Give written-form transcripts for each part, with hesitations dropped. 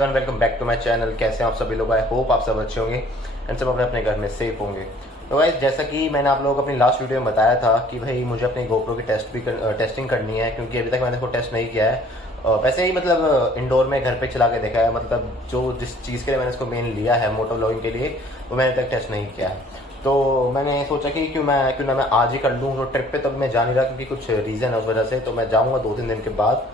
Everyone, welcome back to my channel. कैसे हैं आप सभी लोग? आई होप आप सब अच्छे होंगे एंड सब अपने अपने घर में सेफ होंगे। तो गाइस, जैसा कि मैंने आप लोगों को अपनी लास्ट वीडियो में बताया था कि भाई मुझे अपनी गोप्रो की टेस्टिंग करनी है, क्योंकि अभी तक मैंने इसको टेस्ट नहीं किया है। वैसे ही मतलब इंडोर में घर पे चला के देखा है, मतलब जो जिस चीज़ के लिए मैंने इसको मेन लिया है मोटो व्लॉगिंग के लिए, वो मैंने अभी तक टेस्ट नहीं किया है। तो मैंने सोचा कि क्यों ना मैं आज ही कर लूँ। तो ट्रिप पे तो मैं जा नहीं रहा क्योंकि कुछ रीज़न है उस वजह से, तो मैं जाऊँगा 2-3 दिन के बाद।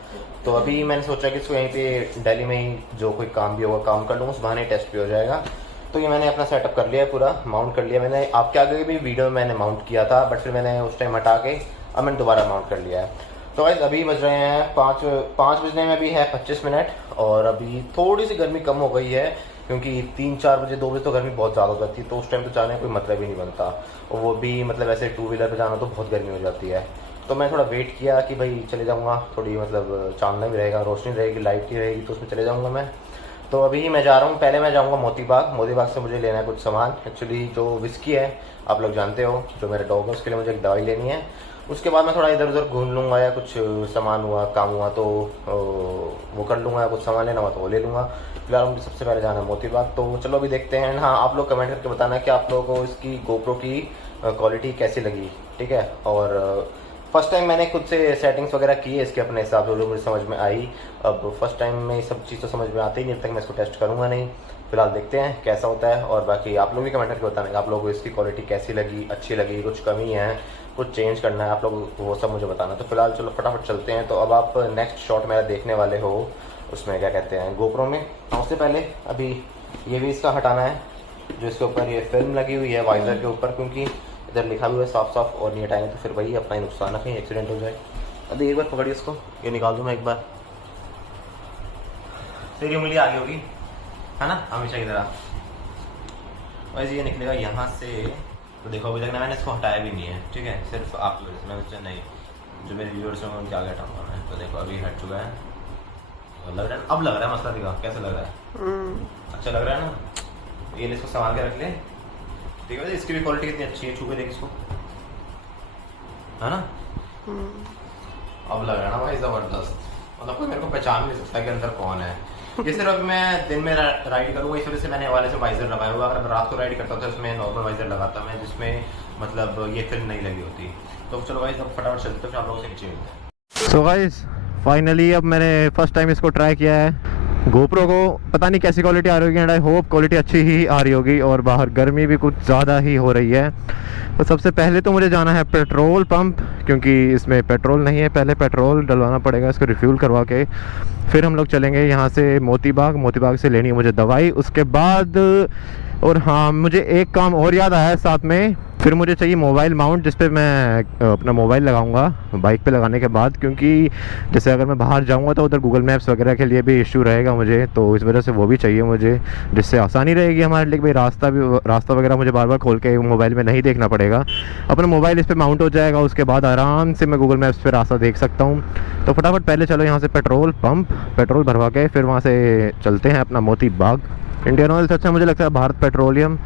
तो अभी मैंने सोचा कि इसको यहीं पे दिल्ली में ही जो कोई काम भी होगा काम कर लूँगा, उस बहाने टेस्ट भी हो जाएगा। तो ये मैंने अपना सेटअप कर लिया है, पूरा माउंट कर लिया मैंने। आपके आगे भी वीडियो में मैंने माउंट किया था, बट फिर मैंने उस टाइम हटा के अब मैंने दोबारा माउंट कर लिया है। तो गाइस, अभी बज रहे हैं 5 बजने में भी है 25 मिनट, और अभी थोड़ी सी गर्मी कम हो गई है क्योंकि 3-4 बजे 2 बजे तो गर्मी बहुत ज़्यादा हो जाती है। तो उस टाइम तो जाने का कोई मतलब ही नहीं बनता, और वो भी मतलब ऐसे 2 व्हीलर पर जाना तो बहुत गर्मी हो जाती है। तो मैं थोड़ा वेट किया कि भाई चले जाऊँगा, थोड़ी मतलब चांदना भी रहेगा, रोशनी रहेगी, लाइट की रहेगी, तो उसमें चले जाऊँगा मैं। तो अभी मैं जा रहा हूँ, पहले मैं जाऊँगा मोती बाग से मुझे लेना है कुछ सामान। एक्चुअली जो विस्की है आप लोग जानते हो, जो मेरे डॉग है, उसके लिए मुझे एक दवाई लेनी है। उसके बाद मैं थोड़ा इधर उधर घूम लूँगा, या कुछ सामान हुआ काम हुआ तो वो कर लूँगा, या कुछ सामान लेना हुआ तो वो ले लूँगा। फिलहाल मुझे सबसे पहले जाना है मोती बाग। तो चलो अभी देखते हैं। हाँ, आप लोग कमेंट करके बताना कि आप लोगों को इसकी गोप्रो की क्वालिटी कैसी लगी, ठीक है। और फर्स्ट टाइम मैंने खुद से सेटिंग्स वगैरह की है इसके अपने हिसाब से, जो मुझे समझ में आई। अब फर्स्ट टाइम में ये सब चीज़ तो समझ में आती ही नहीं, जब तक मैं इसको टेस्ट करूँगा नहीं। फिलहाल देखते हैं कैसा होता है। और बाकी आप लोग भी कमेंट करके बताना कि आप लोगों को इसकी क्वालिटी कैसी लगी, अच्छी लगी, कुछ कमी है, कुछ चेंज करना है, आप लोग वो सब मुझे बताना। तो फिलहाल चलो फटाफट चलते हैं। तो अब आप नेक्स्ट शॉट मेरा देखने वाले हो उसमें, क्या कहते हैं, गोप्रो में। उससे पहले अभी ये भी इसका हटाना है, जो इसके ऊपर ये फिल्म लगी हुई है वाइजर के ऊपर, क्योंकि इधर लिखा भी हुआ है साफ साफ, और नहीं हटाएंगे तो फिर वही अपना ही नुकसान है, कहीं एक्सीडेंट हो जाए। अभी एक बार पकड़िए इसको, ये निकाल दूँ मैं एक बार। तेरी उंगली आगे होगी, है ना, हमेशा की तरह। वैसे ये निकलेगा यहाँ से। तो देखो अभी तक ना मैंने इसको हटाया भी नहीं है, ठीक है, सिर्फ आप लोग इसमें मुझे नहीं, जो मेरे व्यूअर्स हैं उनके आगे हटाऊंगा मैं। तो देखो अभी हट चुका है, तो लग रहा है, अब लग रहा है मसला दिखा कैसा लग रहा है। अच्छा लग रहा है ना। ये इसको संभाल के रख ले, ठीक है। इसकी भी क्वालिटी कितनी अच्छी है, छू के देख इसको, है ना। अब लग रहा है ना भाई जबरदस्त, मतलब कोई मेरे को पहचान नहीं सकता कि अंदर कौन है। ये सिर्फ मैं दिन में राइड करूँगा, इस वजह से मैंने हवाले से वाइजर लगाया हुआ। अगर रात को राइड करता था इसमें नॉर्मल वाइजर लगाता मैं, जिसमें मतलब ये फिल्म नहीं लगी होती। तो चलो गाइस, अब फटाफट चलते हैं, आप लोगों से नीचे मिलते हैं। सो गाइस, फाइनली अब मैंने फर्स्ट टाइम इसको ट्राई किया है गोप्रो को। पता नहीं कैसी क्वालिटी आ रही होगी, एंड आई होप क्वालिटी अच्छी ही आ रही होगी। और बाहर गर्मी भी कुछ ज़्यादा ही हो रही है। तो सबसे पहले तो मुझे जाना है पेट्रोल पंप, क्योंकि इसमें पेट्रोल नहीं है। पहले पेट्रोल डलवाना पड़ेगा इसको रिफ्यूल करवा के। फिर हम लोग चलेंगे यहाँ से मोती बाग से लेनी है मुझे दवाई। उसके बाद और हाँ, मुझे एक काम और याद आया है साथ में, फिर मुझे चाहिए मोबाइल माउंट, जिस पे मैं अपना मोबाइल लगाऊंगा बाइक पे लगाने के बाद। क्योंकि जैसे अगर मैं बाहर जाऊंगा तो उधर गूगल मैप्स वगैरह के लिए भी इशू रहेगा मुझे, तो इस वजह से वो भी चाहिए मुझे, जिससे आसानी रहेगी हमारे लिए। भाई रास्ता वगैरह मुझे बार बार खोल के मोबाइल में नहीं देखना पड़ेगा, अपना मोबाइल इस पर माउंट हो जाएगा। उसके बाद आराम से मैं गूगल मैप्स पर रास्ता देख सकता हूँ। तो फटाफट पहले चलो यहाँ से पेट्रोल पंप, पेट्रोल भरवा के फिर वहाँ से चलते हैं अपना मोती बाग। इंडियन ऑयल से अच्छा मुझे लगता है भारत पेट्रोलियम,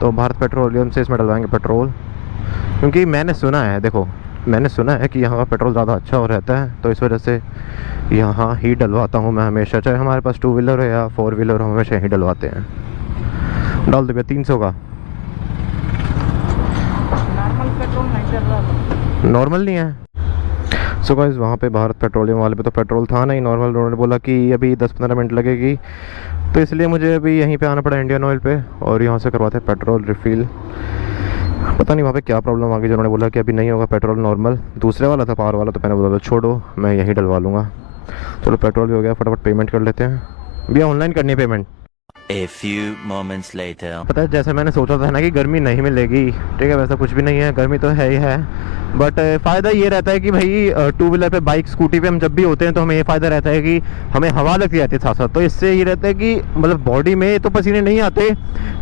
तो भारत पेट्रोलियम से इसमें डलवाएंगे पेट्रोल। क्योंकि मैंने सुना है, देखो मैंने सुना है कि यहाँ का पेट्रोल ज़्यादा अच्छा हो रहता है, तो इस वजह से यहाँ ही डलवाता हूँ मैं हमेशा। चाहे हमारे पास 2 व्हीलर हो या 4 व्हीलर, हम हमेशा ही डलवाते हैं। डाल दे भैया 300 का। नॉर्मल पेट्रोल नहीं चल रहा, नॉर्मल नहीं है। सो गाइस, वहाँ पे भारत पेट्रोलियम वाले पे तो पेट्रोल था नहीं, नॉर्मल। उन्होंने बोला कि अभी 10-15 मिनट लगेगी, तो इसलिए मुझे अभी यहीं पे आना पड़ा इंडियन ऑयल पे, और यहाँ से करवाते हैं पेट्रोल रिफ़िल। पता नहीं वहाँ पे क्या प्रॉब्लम आ गई, जिन्होंने बोला कि अभी नहीं होगा पेट्रोल नॉर्मल। दूसरे वाला था पावर वाला, तो मैंने बोला छोड़ो मैं यहीं डलवा लूँगा। चलो पेट्रोल भी हो गया, फटाफट पेमेंट कर लेते हैं। भैया ऑनलाइन करनी है payment. A few moments later. पता है, जैसे मैंने सोचा था ना कि गर्मी नहीं मिलेगी, ठीक है, वैसा कुछ भी नहीं है। गर्मी तो है ही है, बट फ़ायदा ये रहता है कि भाई 2 व्हीलर पे, बाइक स्कूटी पे हम जब भी होते हैं तो हमें ये फ़ायदा रहता है कि हमें हवा लगती रहती है साथ साथ। तो इससे ये रहता है कि मतलब बॉडी में तो पसीने नहीं आते,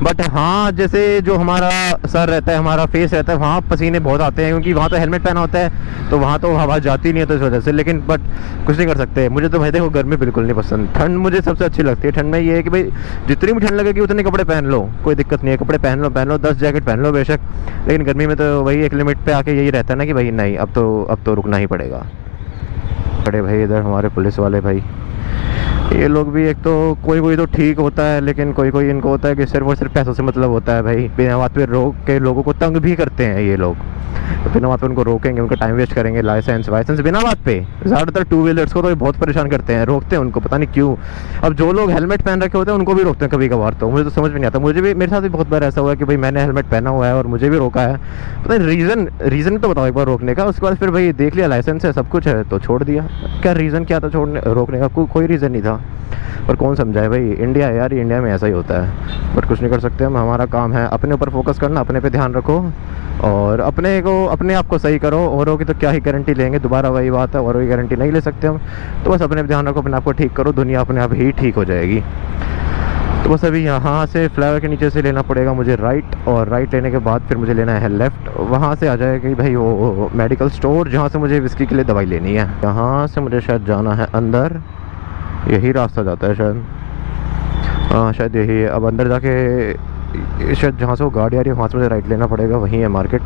बट हाँ जैसे जो हमारा सर रहता है, हमारा फेस रहता है, वहाँ पसीने बहुत आते हैं, क्योंकि वहाँ तो हेलमेट पहना होता है, तो वहाँ तो हवा जाती नहीं है, तो इस वजह से। लेकिन बट कुछ नहीं कर सकते। मुझे तो भाई देखो गर्मी बिल्कुल नहीं पसंद, ठंड मुझे सबसे अच्छी लगती है। ठंड में ये है कि भाई जितनी भी ठंड लगेगी उतने कपड़े पहन लो, कोई दिक्कत नहीं है। कपड़े पहन लो 10 जैकेट पहन लो बेशक, लेकिन गर्मी में तो वही एक लिमिट पे आके यही रहता है ना कि भाई नहीं, अब तो रुकना ही पड़ेगा। खड़े भाई इधर हमारे पुलिस वाले भाई, ये लोग भी, एक तो कोई कोई तो ठीक होता है, लेकिन कोई कोई इनको होता है कि सिर्फ और सिर्फ पैसों से मतलब होता है भाई। बिना बात पे रोक के लोगों को तंग भी करते हैं ये लोग, तो बिना बात पे उनको रोकेंगे, उनका टाइम वेस्ट करेंगे। लाइसेंस वाइसेंस बिना बात पे, ज़्यादातर टू व्हीलर्स को तो ये बहुत परेशान करते हैं, रोकते हैं उनको, पता नहीं क्यों। अब जो लोग हेलमेट पहन रखे होते हैं उनको भी रोकते हैं कभी कभार, तो मुझे तो समझ में नहीं आता। मुझे भी, मेरे साथ भी बहुत बार ऐसा हुआ है कि भाई मैंने हेलमेट पहना हुआ है और मुझे भी रोका है, पता नहीं रीज़न तो बताओ एक बार रोकने का। उसके बाद फिर भाई देख लिया लाइसेंस है, सब कुछ है, तो छोड़ दिया। क्या रीज़न क्या था रोकने का? कोई रीज़न नहीं था। और कौन समझाए भाई, इंडिया है यार, इंडिया में ऐसा ही होता है। बट कुछ नहीं कर सकते हम, हमारा काम है अपने ऊपर फोकस करना, अपने पे ध्यान रखो और अपने आप को सही करो। औरों की तो क्या ही गारंटी लेंगे, दोबारा वही बात है, औरों की गारंटी नहीं ले सकते हम। तो बस अपने पे ध्यान रखो, अपने आप को ठीक करो, दुनिया अपने आप ही ठीक हो जाएगी। तो बस अभी यहाँ से फ्लाईओवर के नीचे से लेना पड़ेगा मुझे राइट, और राइट लेने के बाद फिर मुझे लेना है लेफ़्ट। वहाँ से आ जाएगी भाई वो मेडिकल स्टोर, जहाँ से मुझे विस्की के लिए दवाई लेनी है। यहाँ से मुझे शायद जाना है अंदर, यही रास्ता जाता है शायद, हाँ शायद यही है। अब अंदर जाके शायद जहाँ से वो गाड़ी आ रही है वहाँ से मुझे राइट लेना पड़ेगा, वहीं है मार्केट।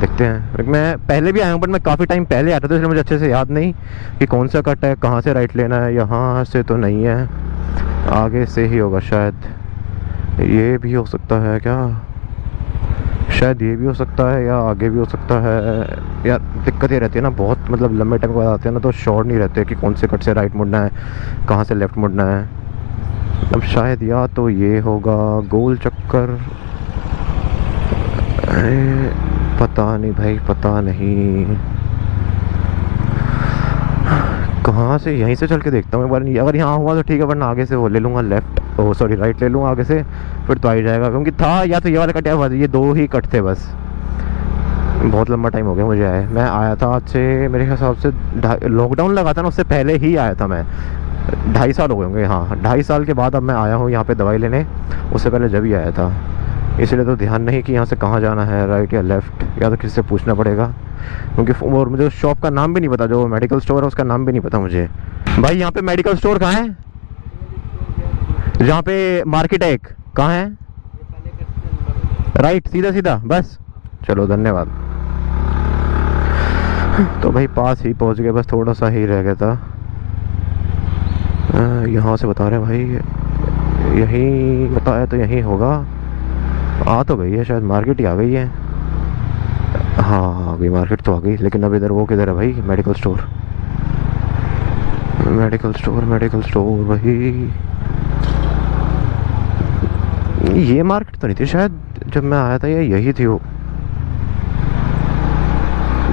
देखते हैं, मैं पहले भी आया हूँ बट मैं काफ़ी टाइम पहले आता था, इसलिए मुझे अच्छे से याद नहीं कि कौन सा कट है, कहाँ से राइट लेना है। यहाँ से तो नहीं है, आगे से ही होगा शायद। ये भी हो सकता है क्या? शायद ये भी हो सकता है, या आगे भी हो सकता है। यार दिक्कत ये रहती है ना, बहुत मतलब लंबे टाइम के बाद आते हैं ना, तो श्योर नहीं रहते कि कौन से कट से राइट मुड़ना है, कहाँ से लेफ़्ट मुड़ना है। अब शायद या तो ये होगा गोल चक्कर, पता नहीं भाई, पता नहीं कहाँ से। यहीं से चल के देखता हूँ एक बार, अगर यहाँ हुआ तो ठीक है, वरना आगे से वो ले लूँगा लेफ़्ट, ओ सॉरी राइट ले लूँगा आगे से, फिर तो आ ही जाएगा। क्योंकि था या तो ये वाला कट या ये दो ही कट थे बस। बहुत लंबा टाइम हो गया मुझे आए, मैं आया था आज से मेरे हिसाब से लॉकडाउन लगा था ना, उससे पहले ही आया था मैं। 2.5 साल हो गए होंगे, हाँ 2.5 साल के बाद अब मैं आया हूँ यहाँ पे दवाई लेने, उससे पहले जब ही आया था। इसलिए तो ध्यान नहीं कि यहाँ से कहाँ जाना है, राइट या लेफ़्ट, या तो किसी से पूछना पड़ेगा। क्योंकि और मुझे उस शॉप का नाम भी नहीं पता, जो मेडिकल स्टोर है उसका नाम भी नहीं पता मुझे। भाई यहाँ पे मेडिकल स्टोर कहाँ है? जहाँ पे मार्केट है एक, कहाँ है? राइट, सीधा सीधा बस, चलो धन्यवाद। तो भाई पास ही पहुँच गए, बस थोड़ा सा ही रह गया था। यहाँ से बता रहे हैं भाई, यही बताया तो यही होगा। आ तो गई है शायद, मार्केट ही आ गई है। हाँ अभी मार्केट तो आ गई, लेकिन अब इधर वो किधर है भाई? Medical store, medical store, medical store वही। ये मार्केट तो नहीं थी शायद जब मैं आया था, ये यही थी वो।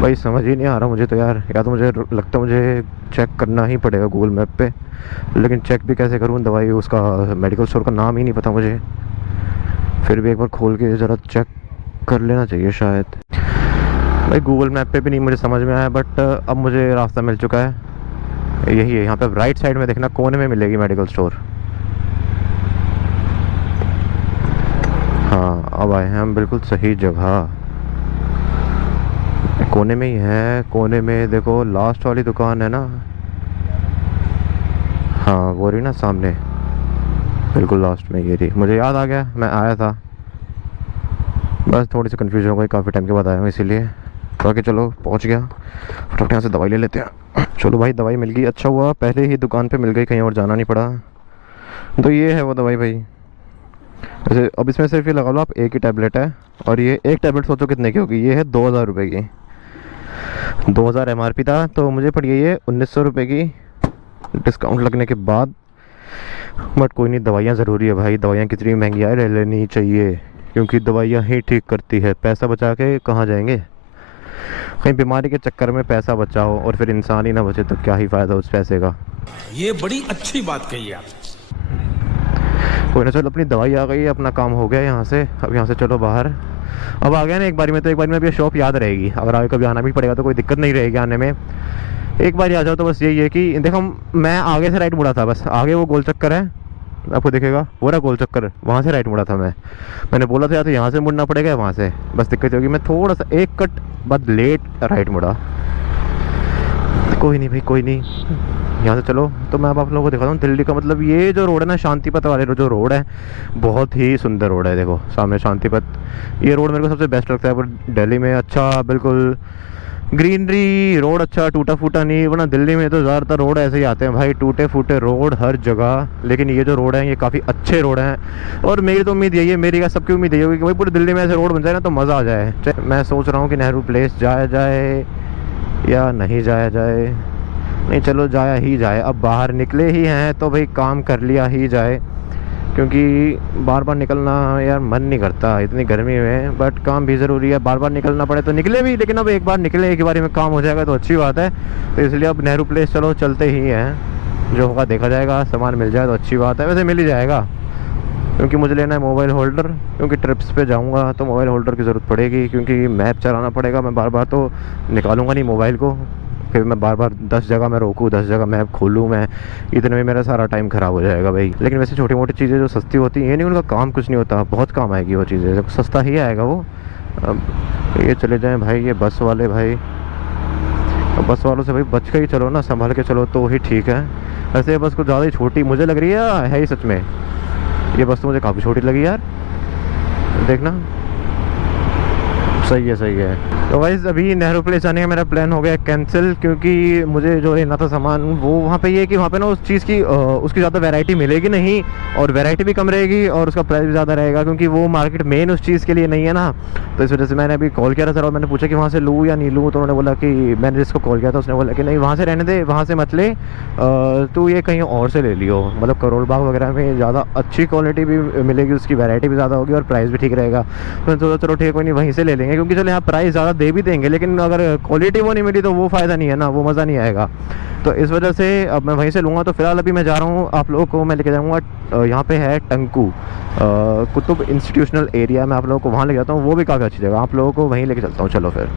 भाई समझ ही नहीं आ रहा मुझे तो यार, या तो मुझे लगता है मुझे चेक करना ही पड़ेगा गूगल मैप पे, लेकिन चेक भी कैसे करूँ? दवाई उसका मेडिकल स्टोर का नाम ही नहीं पता मुझे। फिर भी एक बार खोल के ज़रा चेक कर लेना चाहिए शायद। भाई गूगल मैप पे भी नहीं मुझे समझ में आया, बट अब मुझे रास्ता मिल चुका है, यही है। यहाँ पे राइट साइड में देखना, कोने में मिलेगी मेडिकल स्टोर। हाँ अब आए हैं हम बिल्कुल सही जगह, कोने में ही है। कोने में देखो लास्ट वाली दुकान है ना, हाँ वो रही ना सामने, बिल्कुल लास्ट में ये रही। मुझे याद आ गया, मैं आया था, बस थोड़ी सी कन्फ्यूजन हो गई, काफ़ी टाइम के बाद आया हूँ इसीलिए। बाकी चलो पहुँच गया, फटाफट यहाँ से दवाई ले लेते हैं। चलो भाई दवाई मिल गई, अच्छा हुआ पहले ही दुकान पे मिल गई, कहीं और जाना नहीं पड़ा। तो ये है वो दवाई भाई। वैसे अब इसमें सिर्फ ये लगा लो आप, एक ही टैबलेट है, और ये एक टैबलेट सोचो कितने की होगी? ये है 2000 रुपये की, 2000 MRP था, तो मुझे पड़ी है ये 1900 रुपये की डिस्काउंट लगने के बाद। बट कोई नहीं, दवाइयाँ ज़रूरी है भाई, दवाइयाँ कितनी महंगी आए ले लेनी चाहिए, क्योंकि दवाइयाँ ही ठीक करती है। पैसा बचा के कहाँ जाएंगे? कहीं बीमारी के चक्कर में पैसा बचाओ और फिर इंसान ही ना बचे तो क्या ही फ़ायदा उस पैसे का। ये बड़ी अच्छी बात कही आप। कोई ना, चलो अपनी दवाई आ गई है, अपना काम हो गया यहाँ से। अब यहाँ से चलो बाहर, अब आ गया ना एक बार में, तो एक बार में अब ये शॉप याद रहेगी। अगर आगे कभी आना भी पड़ेगा तो कोई दिक्कत नहीं रहेगी आने में, एक बार ही आ जाओ। तो बस यही है कि देखो मैं आगे से राइट मुड़ा था, बस आगे वो गोल चक्कर है, आपको दिखेगा वो रहा गोल चक्कर, वहाँ से राइट मुड़ा था मैंने बोला था या तो यहाँ से मुड़ना पड़ेगा वहाँ से। बस दिक्कत होगी मैं थोड़ा सा एक कट बाद लेट राइट मुड़ा। कोई नहीं भाई, कोई नहीं, यहाँ से चलो। तो मैं अब आप लोगों को दिखाता हूँ दिल्ली का, मतलब ये जो रोड है ना, शांतिपथ वाले जो रोड है, बहुत ही सुंदर रोड है। देखो सामने शांतिपथ, ये रोड मेरे को सबसे बेस्ट लगता है। पर दिल्ली में अच्छा बिल्कुल ग्रीनरी, रोड अच्छा टूटा फूटा नहीं, वरना दिल्ली में तो ज़्यादातर रोड ऐसे ही आते हैं भाई, टूटे फूटे रोड हर जगह। लेकिन ये जो रोड हैं ये काफ़ी अच्छे रोड हैं, और मेरी तो उम्मीद यही है, मेरी क्या सबकी उम्मीद यही होगी कि भाई पूरे दिल्ली में ऐसे रोड बन जाए ना तो मज़ा आ जाए। मैं सोच रहा हूँ कि नेहरू प्लेस जाया जाए या नहीं जाया जाए। नहीं चलो जाया ही जाए, अब बाहर निकले ही हैं तो भाई काम कर लिया ही जाए, क्योंकि बार बार निकलना यार मन नहीं करता इतनी गर्मी में। बट काम भी ज़रूरी है, बार बार निकलना पड़े तो निकले भी, लेकिन अब एक बार निकले एक बारी में काम हो जाएगा तो अच्छी बात है। तो इसलिए अब नेहरू प्लेस चलो चलते ही हैं, जो होगा देखा जाएगा। सामान मिल जाए तो अच्छी बात है, वैसे मिल ही जाएगा, क्योंकि मुझे लेना है मोबाइल होल्डर, क्योंकि ट्रिप्स पे जाऊंगा तो मोबाइल होल्डर की ज़रूरत पड़ेगी, क्योंकि मैप चलाना पड़ेगा। मैं बार बार तो निकालूंगा नहीं मोबाइल को, फिर मैं बार बार 10 जगह मैं रोकूँ, 10 जगह मैप खोलूँ, मैं इतने में मेरा सारा टाइम ख़राब हो जाएगा भाई। लेकिन वैसे छोटी मोटी चीज़ें जो सस्ती होती हैं, ये नहीं उनका काम कुछ नहीं होता, बहुत काम आएगी वो चीज़ें, सस्ता ही आएगा वो। अब ये चले जाएँ भाई, ये बस वाले भाई, बस वालों से भाई बच के ही चलो ना, संभाल के चलो तो ही ठीक है। वैसे ये बस कुछ ज़्यादा ही छोटी मुझे लग रही है ही सच में, ये बस तो मुझे काफ़ी छोटी लगी यार, देखना। सही है सही है। तो गाइस अभी नेहरू प्लेस जाने का मेरा प्लान हो गया कैंसिल, क्योंकि मुझे जो लेना था सामान वो वहाँ पे ये है कि वहाँ पे ना उस चीज़ की उसकी ज़्यादा वैरायटी मिलेगी नहीं, और वैरायटी भी कम रहेगी और उसका प्राइस भी ज़्यादा रहेगा, क्योंकि वो मार्केट मेन उस चीज़ के लिए नहीं है ना। तो इस वजह से मैंने अभी कॉल किया था सर, और मैंने पूछा कि वहाँ से लूँ या नहीं लूँ, तो उन्होंने बोला कि, मैंने जिसको कॉल किया था उसने बोला कि नहीं वहाँ से रहने दे, वहाँ से मत ले, तू ये कहीं और से ले लियो, मतलब करोल बाग वगैरह में ज़्यादा अच्छी क्वालिटी भी मिलेगी, उसकी वैरायटी भी ज़्यादा होगी और प्राइस भी ठीक रहेगा। तो मैंने सोचा चलो ठीक है कोई नहीं वहीं से ले लेंगे, क्योंकि चलो यहाँ प्राइस ज़्यादा दे भी देंगे, लेकिन अगर क्वालिटी वो नहीं मिली तो वो फ़ायदा नहीं है ना, वो मज़ा नहीं आएगा। तो इस वजह से अब मैं वहीं से लूँगा। तो फिलहाल अभी मैं जा रहा हूँ, आप लोगों को मैं लेके जाऊँगा, यहाँ पे है टंकू कुतुब इंस्टीट्यूशनल एरिया, मैं आप लोगों को वहाँ ले जाता हूँ, वो भी काफ़ी अच्छी जगह, आप लोगों को वहीं लेके चलता हूँ। चलो फिर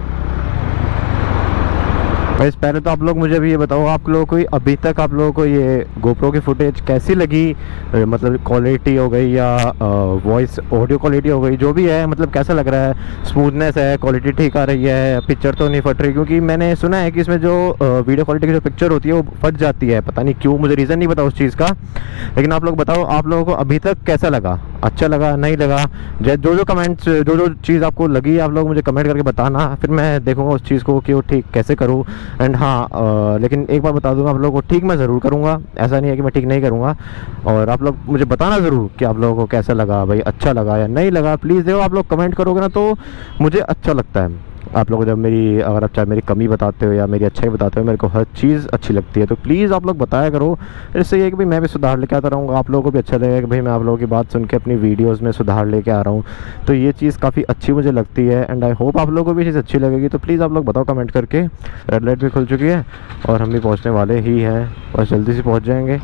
बस पहले तो आप लोग मुझे भी ये बताओ, आप लोगों को अभी तक आप लोगों को ये गोप्रो की फुटेज कैसी लगी, मतलब क्वालिटी हो गई या वॉइस ऑडियो क्वालिटी हो गई, जो भी है, मतलब कैसा लग रहा है, स्मूथनेस है, क्वालिटी ठीक आ रही है, पिक्चर तो नहीं फट रही, क्योंकि मैंने सुना है कि इसमें जो वीडियो क्वालिटी की जो पिक्चर होती है वो फट जाती है, पता नहीं क्यों, मुझे रीज़न नहीं पता उस चीज़ का। लेकिन आप लोग बताओ आप लोगों को अभी तक कैसा लगा, अच्छा लगा नहीं लगा, जो कमेंट्स जो चीज़ आपको लगी आप लोग मुझे कमेंट करके बताना, फिर मैं देखूँगा उस चीज़ को कि वो ठीक कैसे करूँ। एंड हाँ लेकिन एक बार बता दूंगा आप लोगों को, ठीक मैं ज़रूर करूँगा, ऐसा नहीं है कि मैं ठीक नहीं करूँगा। और आप लोग मुझे बताना ज़रूर कि आप लोगों को कैसा लगा भाई, अच्छा लगा या नहीं लगा। प्लीज़ देखो आप लोग कमेंट करोगे ना तो मुझे अच्छा लगता है। आप लोग जब मेरी, अगर आप चाहे मेरी कमी बताते हो या मेरी अच्छाई बताते हो, मेरे को हर चीज़ अच्छी लगती है, तो प्लीज़ आप लोग बताया करो। इससे ये कि भाई मैं भी सुधार लेके आता रहूँगा, आप लोगों को भी अच्छा लगेगा कि भाई मैं आप लोगों की बात सुन के अपनी वीडियोज़ में सुधार लेके आ रहा हूँ। तो ये चीज़ काफ़ी अच्छी मुझे लगती है, एंड आई होप आप लोगों को भी चीज़ अच्छी लगेगी। तो प्लीज़ आप लोग बताओ कमेंट करके। रेड लाइट भी खुल चुकी है और हम भी पहुँचने वाले ही हैं, बस जल्दी से पहुँच जाएँगे।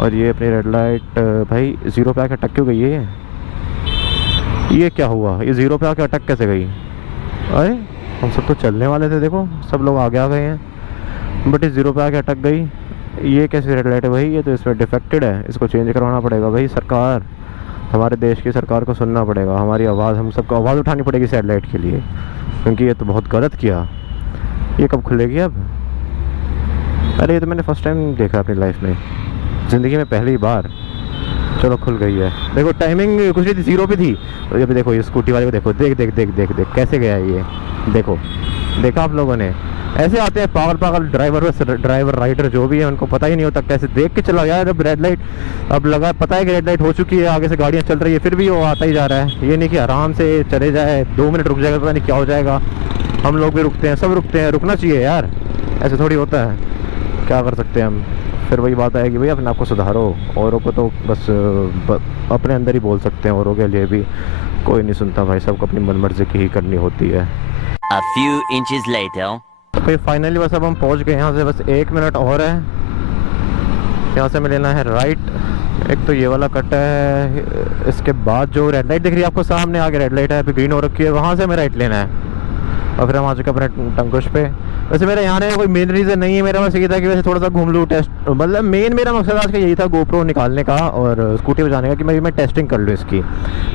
और ये अपनी रेड लाइट भाई 0 पे आके अटक क्यों गई है, ये क्या हुआ, ये 0 पे आके अटक कैसे गई? अरे हम सब तो चलने वाले थे, देखो सब लोग आगे आ गए हैं, बट इस 0 पे आके अटक गई। ये कैसी रेड लाइट है भाई, ये तो इसमें डिफेक्टेड है, इसको चेंज करवाना पड़ेगा भाई। सरकार, हमारे देश की सरकार को सुनना पड़ेगा, हमारी आवाज़, हम सबको आवाज़ उठानी पड़ेगी इस रेड लाइट के लिए, क्योंकि ये तो बहुत गलत किया। ये कब खुलेगी अब? अरे ये तो मैंने फर्स्ट टाइम देखा अपनी लाइफ में, ज़िंदगी में पहली बार। चलो खुल गई है, देखो टाइमिंग कुछ नहीं थी, 0 पे थी। और ये भी देखो, ये स्कूटी वाले को देखो, देख देख देख देख देख कैसे गया है ये, देखो देखा आप लोगों ने। ऐसे आते हैं पागल पागल ड्राइवर राइडर जो भी है, उनको पता ही नहीं होता कैसे देख के चला यार। अब रेड लाइट अब लगा, पता है कि रेड लाइट हो चुकी है, आगे से गाड़ियाँ चल रही है, फिर भी वो आता ही जा रहा है। ये नहीं कि आराम से चले जाए, 2 मिनट रुक जाएगा, पता नहीं क्या हो जाएगा। हम लोग भी रुकते हैं, सब रुकते हैं, रुकना चाहिए यार, ऐसे थोड़ी होता है, क्या कर सकते हैं हम। फिर वही बात आएगी भाई अपने आप को सुधारो, औरों को तो बस अपने अंदर ही बोल सकते हैं, औरों के लिए भी कोई नहीं सुनता भाई, सबको अपनी मनमर्जी की ही करनी होती है। A few inches later. तो फिर फाइनली बस अब हम पहुंच गए यहाँ से, बस 1 मिनट और है। यहाँ से हमें लेना है राइट, एक तो ये वाला कट है, इसके बाद जो रेड लाइट दिख रही है आपको सामने, आगे रेड लाइट है, अभी ग्रीन हो रखी है, वहाँ से हमें राइट लेना है। और फिर हम आ चुके अपने टंकुश पे। वैसे मेरा यहाँ आने का कोई मेन रीज़न नहीं है, मेरा बस ये था कि वैसे थोड़ा सा घूम लूँ, टेस्ट, मतलब मेन मेरा मकसद आज का यही था गोप्रो निकालने का और स्कूटी बजाने का, कि मैं टेस्टिंग कर लूँ इसकी,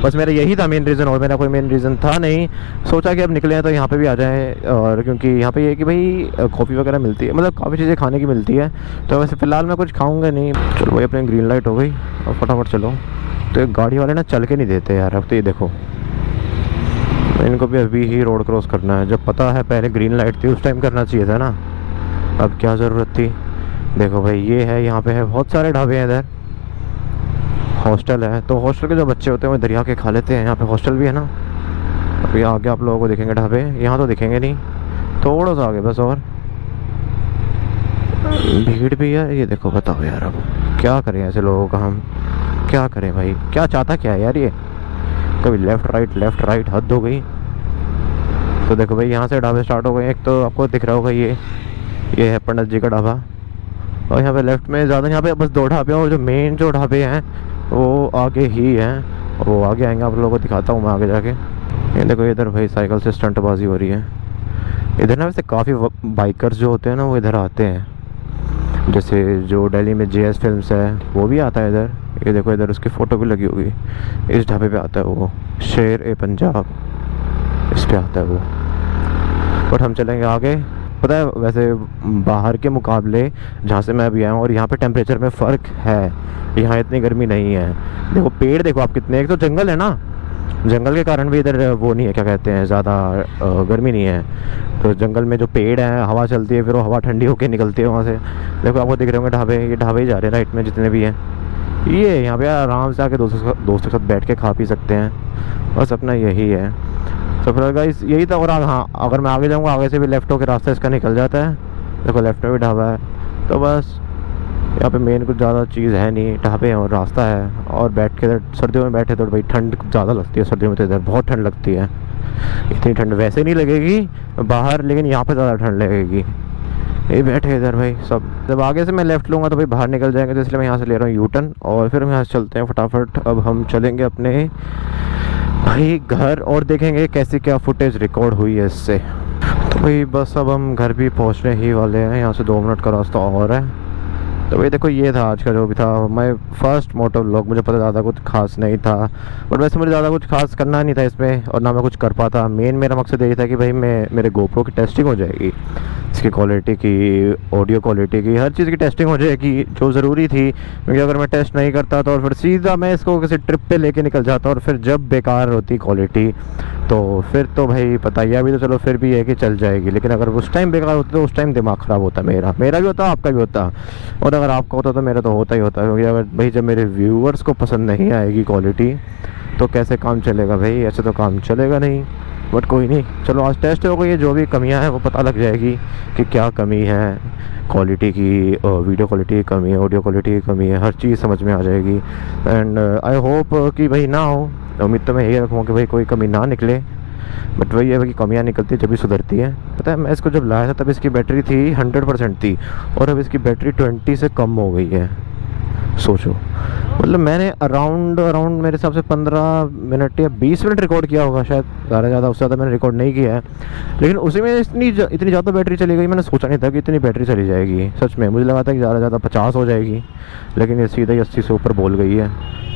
बस मेरा यही था मेन रीज़न, और मेरा कोई मेन रीज़न था नहीं। सोचा कि अब निकले हैं तो यहाँ पे भी आ जाएँ, और क्योंकि यहाँ पे ये है कि भाई कॉफ़ी वगैरह मिलती है, मतलब काफ़ी चीज़ें खाने की मिलती है। तो वैसे फ़िलहाल मैं कुछ खाऊँगा नहीं। चलो भाई अपनी ग्रीन लाइट हो गई और फटाफट चलो। तो एक गाड़ी वाले ना चल के नहीं देते यार, अब तो ये देखो इनको भी अभी ही रोड क्रॉस करना है। जब पता है पहले ग्रीन लाइट थी उस टाइम करना चाहिए था ना, अब क्या ज़रूरत थी। देखो भाई ये है, यहाँ पे है बहुत सारे ढाबे हैं। इधर हॉस्टल है, तो हॉस्टल के जो बच्चे होते हैं वो दरिया के खा लेते हैं। यहाँ पे हॉस्टल भी है ना। अभी आगे आप लोगों को दिखेंगे ढाबे, यहाँ तो दिखेंगे नहीं, थोड़ा सा आगे बस। और भीड़ भी है। ये देखो, बताओ यार अब क्या करें ऐसे लोगों का, हम क्या करें भाई। क्या चाहता क्या है यार ये, कभी लेफ़्ट राइट हद हो गई। तो देखो भाई यहाँ से ढाबे स्टार्ट हो गए। एक तो आपको दिख रहा होगा ये है पंडित जी का ढाबा, और यहाँ पे लेफ्ट में ज़्यादा, यहाँ पे बस 2 ढाबे हैं, और जो मेन जो ढाबे हैं वो आगे ही हैं, और वो आगे आएंगे, आप लोगों को दिखाता हूँ मैं आगे जाके। ये देखो इधर भाई साइकिल से स्टंटबाजी हो रही है। इधर ना वैसे काफ़ी बाइकर्स जो होते हैं ना वो इधर आते हैं, जैसे जो दिल्ली में JS फिल्म्स है वो भी आता है इधर। ये देखो इधर उसकी फ़ोटो भी लगी होगी। इस ढाबे पे आता है वो, शेर-ए-पंजाब, इस पे आता है वो। बट हम चलेंगे आगे। पता है वैसे बाहर के मुकाबले जहाँ से मैं अभी आया हूँ और यहाँ पे टेम्परेचर में फ़र्क है। यहाँ इतनी गर्मी नहीं है। देखो पेड़ देखो आप कितने, एक तो जंगल है ना, जंगल के कारण भी इधर वो नहीं है, क्या कहते हैं, ज़्यादा गर्मी नहीं है। तो जंगल में जो पेड़ है, हवा चलती है, फिर वो हवा ठंडी होकर निकलती है वहाँ से। देखो आपको दिख रहे होंगे ढाबे, ये ढाबे ही जा रहे हैं राइट में जितने भी हैं। ये यहाँ पे आराम से आके दोस्तों के साथ बैठ के खा पी सकते हैं, बस अपना यही है। तो फिर गाइस यही था। और हाँ, अगर मैं आगे जाऊँगा आगे से भी लेफ्ट होकर रास्ता इसका निकल जाता है। देखो लेफ्ट में भी ढाबा है। तो बस यहाँ पे मेन कुछ ज़्यादा चीज़ है नहीं, ढाबे हैं और रास्ता है। और बैठ के सर्दियों में बैठे तो भाई ठंड ज़्यादा लगती है। सर्दियों में तो इधर बहुत ठंड लगती है। इतनी ठंड वैसे नहीं लगेगी बाहर, लेकिन यहाँ पे ज़्यादा ठंड लगेगी। ये बैठे इधर भाई सब। जब आगे से मैं लेफ़्ट लूँगा तो भाई बाहर निकल जाएंगे, तो इसलिए मैं यहाँ से ले रहा हूँ U-टर्न, और फिर हम यहाँ से चलते हैं फटाफट। अब हम चलेंगे अपने भाई घर और देखेंगे कैसी क्या फुटेज रिकॉर्ड हुई है इससे। तो भाई बस अब हम घर भी पहुँचने ही वाले हैं। यहाँ से 2 मिनट का रास्ता और है। तो भाई देखो ये था आज का जो भी था मैं फर्स्ट मोटो व्लॉग। मुझे पता ज़्यादा कुछ खास नहीं था, बट वैसे मुझे ज़्यादा कुछ खास करना नहीं था इसमें, और ना मैं कुछ कर पाता। मेरा मकसद यही था कि भाई मेरे GoPro की टेस्टिंग हो जाएगी, इसकी क्वालिटी की, ऑडियो क्वालिटी की, हर चीज़ की टेस्टिंग हो जाएगी, जो ज़रूरी थी। क्योंकि अगर मैं टेस्ट नहीं करता तो और फिर सीधा मैं इसको किसी ट्रिप पे लेके निकल जाता, और फिर जब बेकार होती क्वालिटी तो फिर तो भाई पता ही है। अभी तो चलो फिर भी है कि चल जाएगी, लेकिन अगर उस टाइम बेकार होता तो उस टाइम दिमाग ख़राब होता। मेरा भी होता, आपका भी होता, और अगर आपका होता तो मेरा तो होता ही होता। क्योंकि अगर भाई जब मेरे व्यूअर्स को पसंद नहीं आएगी क्वालिटी तो कैसे काम चलेगा भाई, ऐसे तो काम चलेगा नहीं। बट कोई नहीं, चलो आज टेस्ट हो गई है, जो भी कमियां हैं वो पता लग जाएगी कि क्या कमी है। क्वालिटी की, वीडियो क्वालिटी की कमी है, ऑडियो क्वालिटी की कमी है, हर चीज़ समझ में आ जाएगी। एंड आई होप कि भाई ना हो, उम्मीद तो मैं यही रखूँगा कि भाई कोई कमी ना निकले। बट वही है कि कमियाँ निकलती है जब भी सुधरती है। पता है मैं इसको जब लाया था तब इसकी बैटरी थी 100% थी, और अब इसकी बैटरी 20 से कम हो गई है। सोचो, मतलब मैंने अराउंड मेरे हिसाब से 15 मिनट या 20 मिनट रिकॉर्ड किया होगा शायद, ज़्यादा उससे ज़्यादा मैंने रिकॉर्ड नहीं किया है। लेकिन उसी में इतनी ज़्यादा बैटरी चली गई, मैंने सोचा नहीं था कि इतनी बैटरी चली जाएगी। सच में मुझे लगा था कि ज़्यादा 50 हो जाएगी, लेकिन ये सीधा ही 80 से ऊपर बोल गई है।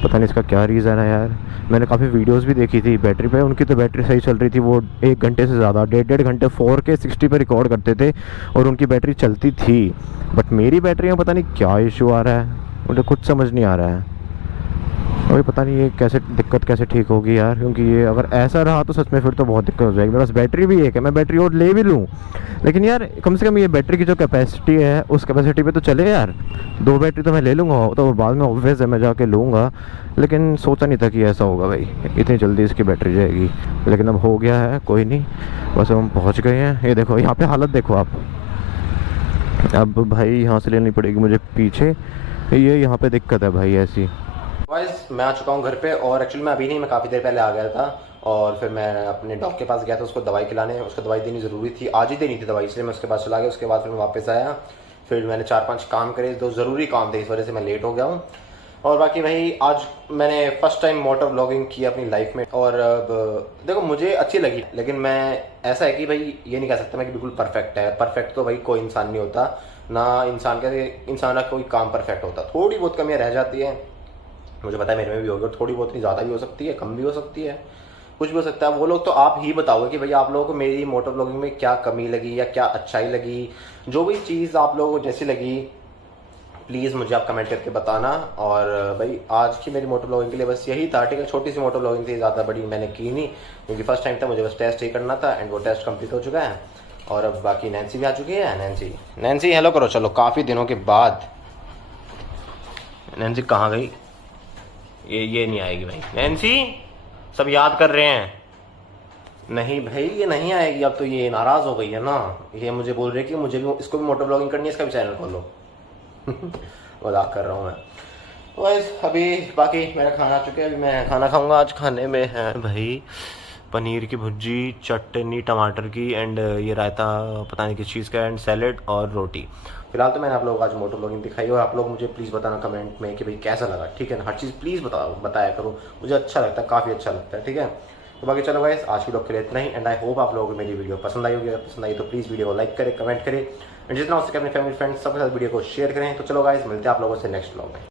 पता नहीं इसका क्या रीज़न है यार। मैंने काफ़ी वीडियोस भी देखी थी बैटरी पे, उनकी तो बैटरी सही चल रही थी। वो 1 घंटे से ज़्यादा, 1.5 घंटे 4K 60 पे रिकॉर्ड करते थे और उनकी बैटरी चलती थी। बट मेरी बैटरी में पता नहीं क्या इशू आ रहा है, मुझे कुछ समझ नहीं आ रहा है। अभी पता नहीं ये दिक्कत कैसे ठीक होगी यार, क्योंकि ये अगर ऐसा रहा तो सच में फिर तो बहुत दिक्कत हो जाएगी। मेरे पास बैटरी भी एक है, मैं बैटरी और ले भी लूँ, लेकिन यार कम से कम ये बैटरी की जो कैपेसिटी है उस कैपेसिटी पे तो चले यार। 2 बैटरी तो मैं ले लूँगा, तो बाद में ऑब्वियस है मैं जाके लूँगा, लेकिन सोचा नहीं था कि ऐसा होगा भाई, इतनी जल्दी इसकी बैटरी जाएगी। लेकिन अब हो गया है, कोई नहीं, बस हम पहुँच गए हैं। ये देखो यहाँ पर हालत देखो आप। अब भाई यहाँ से लेनी पड़ेगी मुझे पीछे, ये यहाँ पर दिक्कत है भाई ऐसी। गाइस मैं आ चुका हूँ घर पे, और एक्चुअली मैं अभी नहीं, मैं काफ़ी देर पहले आ गया था। और फिर मैं अपने डॉग के पास गया था उसको दवाई खिलाने, उसको दवाई देनी ज़रूरी थी, आज ही देनी थी दवाई, इसलिए मैं उसके पास चला गया। उसके बाद फिर मैं वापस आया, फिर मैंने 4-5 काम करे, तो ज़रूरी काम थे, इस वजह से मैं लेट हो गया हूँ। और बाकी भाई आज मैंने फ़र्स्ट टाइम मोटर व्लॉगिंग की अपनी लाइफ में, और अब देखो मुझे अच्छी लगी, लेकिन मैं ऐसा है कि भाई ये नहीं कह सकता मैं कि बिल्कुल परफेक्ट है। परफेक्ट तो भाई कोई इंसान नहीं होता ना, इंसान का कोई काम परफेक्ट होता, थोड़ी बहुत कमियाँ रह जाती हैं। मुझे पता है मेरे में भी होगी, और थोड़ी बहुत नहीं, ज़्यादा भी हो सकती है, कम भी हो सकती है, कुछ भी हो सकता है। वो लोग तो आप ही बताओगे कि भैया आप लोगों को मेरी मोटर व्लॉगिंग में क्या कमी लगी या क्या अच्छाई लगी। जो भी चीज़ आप लोगों को जैसी लगी प्लीज़ मुझे आप कमेंट करके बताना। और भाई आज की मेरी मोटो ब्लॉगिंग के लिए बस यही था, ठीक है। छोटी सी मोटो ब्लॉगिंग थी, ज़्यादा बड़ी मैंने की नहीं क्योंकि फर्स्ट टाइम था, मुझे बस टेस्ट ही करना था एंड वो टेस्ट कंप्लीट हो चुका है। और अब बाकी नैन्सी भी आ चुकी है। नैन्सी हेलो करो, चलो काफ़ी दिनों के बाद। नैन्सी कहाँ गई? ये नहीं आएगी भाई। नैन्सी सब याद कर रहे हैं। नहीं भाई ये नहीं आएगी, अब तो ये नाराज़ हो गई है ना। ये मुझे बोल रही है कि मुझे भी इसको भी मोटो ब्लॉगिंग करनी है, इसका भी चैनल खोलो। मजाक कर रहा हूँ मैं। तो गाइस अभी बाकी मेरा खाना आ चुका है, अभी मैं खाना खाऊंगा। आज खाने में है भाई पनीर की भुर्जी, चटनी टमाटर की एंड ये रायता पता नहीं किस चीज़ का एंड सैलेड और रोटी। फिलहाल तो मैंने आप लोगों को आज मोटो ब्लॉगिंग दिखाई और आप लोग मुझे प्लीज़ बताना कमेंट में कि भाई कैसा लगा, ठीक है ना। हर चीज़ प्लीज़ बताया करो, मुझे अच्छा लगता है, काफ़ी अच्छा लगता है, ठीक है। तो बाकी चलो गाइस आज की ब्लॉग के लिए इतना ही एंड आई होप आप लोगों को मेरी वीडियो पसंद आई होगी। अगर पसंद आई तो प्लीज़ वीडियो को लाइक करें, कमेंट करें एंड जितना हो सके अपने फैमिली फ्रेंड्स सबके साथ वीडियो को शेयर करें। तो चलो गाइस मिलते हैं आप लोगों से नेक्स्ट ब्लॉग में।